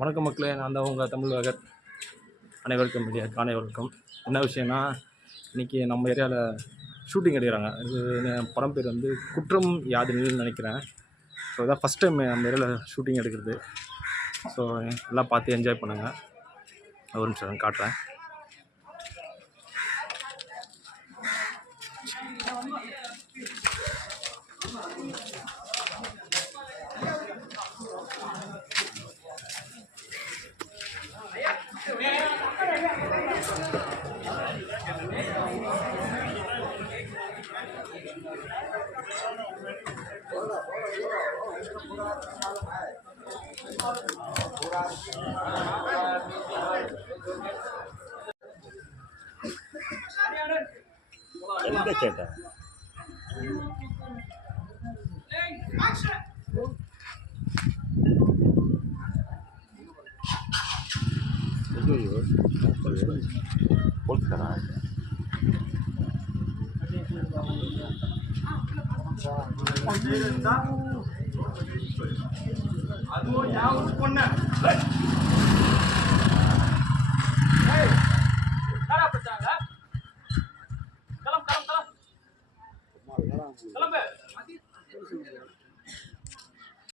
வணக்கம் மக்களே, நான் தான் உங்கள் தமிழ் வகர். அனைவருக்கும் மீடியா அனைவருக்கும். என்ன விஷயம்னா, இன்றைக்கி நம்ம ஏரியாவில் ஷூட்டிங் எடுக்கிறாங்க. இது படம் பேர் வந்து குற்றம் யாதுன்னு நினைக்கிறேன். ஸோ இதான் ஃபஸ்ட் டைம் நம்ம ஏரியாவில் ஷூட்டிங் எடுக்கிறது. ஸோ எல்லாம் பார்த்து என்ஜாய் பண்ணுங்கள். ஒரு நிமிஷம் காட்டுறேன். எந்த கேட்டா அதுவும் யாரும் பொண்ணு